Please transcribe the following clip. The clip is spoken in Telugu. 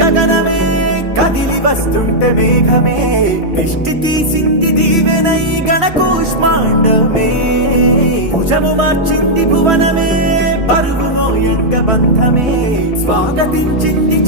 గగనమే కదిలి వస్తుంటే మేఘమే దిష్టి తీసింది దీవెనై గణకూష్మాండమే భుజము మార్చింది భువనమే బరువు మోయంగ బంధమే స్వాగతించింది